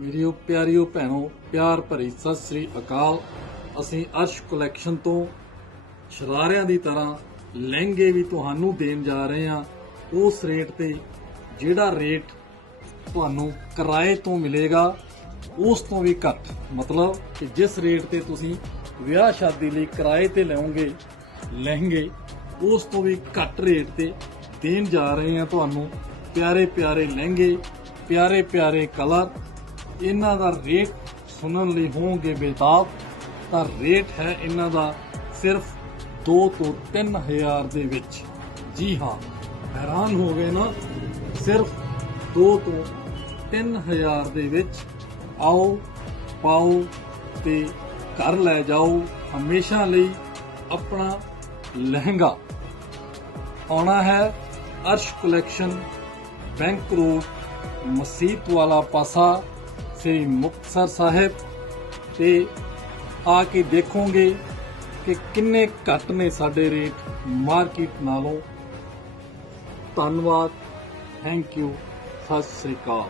ਮੇਰੀਓ ਪਿਆਰੀਓ ਭੈਣੋ, ਪਿਆਰ ਭਰੀ ਸਤਿ ਸ੍ਰੀ ਅਕਾਲ। ਅਸੀਂ ਅਰਸ਼ ਕਲੈਕਸ਼ਨ ਤੋਂ ਸ਼ਰਾਰਿਆਂ ਦੀ ਤਰ੍ਹਾਂ ਲਹਿੰਗੇ ਵੀ ਤੁਹਾਨੂੰ ਦੇਣ ਜਾ ਰਹੇ ਹਾਂ। ਉਸ ਰੇਟ ਤੇ ਜਿਹੜਾ ਰੇਟ ਤੁਹਾਨੂੰ ਕਿਰਾਏ ਤੋਂ ਮਿਲੇਗਾ, ਉਸ ਤੋਂ ਵੀ ਘੱਟ। ਮਤਲਬ ਕਿ ਜਿਸ ਰੇਟ ਤੇ ਤੁਸੀਂ ਵਿਆਹ ਸ਼ਾਦੀ ਲਈ ਕਿਰਾਏ ਤੇ ਲਓਗੇ ਲਹਿੰਗੇ, ਉਸ ਤੋਂ ਵੀ ਘੱਟ ਰੇਟ ਤੇ ਦੇਣ ਜਾ ਰਹੇ ਹਾਂ ਤੁਹਾਨੂੰ। ਪਿਆਰੇ ਪਿਆਰੇ ਲਹਿੰਗੇ, ਪਿਆਰੇ ਪਿਆਰੇ ਕਲਰ ਇਹਨਾਂ ਦਾ ਰੇਟ ਸੁਣਨ ਲਈ ਹੋਵੋਗੇ ਬੇਤਾਬ। ਤਾਂ ਰੇਟ ਹੈ ਇਹਨਾਂ ਦਾ ਸਿਰਫ 2 ਤੋਂ 3000 ਦੇ ਵਿੱਚ। ਜੀ ਹਾਂ, ਹੈਰਾਨ ਹੋ ਗਏ ਨਾ? ਸਿਰਫ 2 ਤੋਂ 3000 ਦੇ ਵਿੱਚ। ਆਓ, ਪਾਓ ਤੇ ਘਰ ਲੈ ਜਾਓ। ਹਮੇਸ਼ਾ ਲਈ ਆਪਣਾ ਲਹਿੰਗਾ। ਆਉਣਾ ਹੈ ਅਰਸ਼ ਕਲੈਕਸ਼ਨ ਬੈਂਕ ਰੋਡ ਮਸੀਤ ਵਾਲਾ ਪਾਸਾ। ਸ੍ਰੀ ਮੁਕਤਸਰ ਸਾਹਿਬ ਤੇ ਆ ਕੇ ਦੇਖੋਗੇ ਕਿ ਕਿੰਨੇ ਘੱਟ ਨੇ ਸਾਡੇ ਰੇਟ ਮਾਰਕੀਟ ਨਾਲੋਂ। ਧੰਨਵਾਦ। Thank you Sat Sri Akal.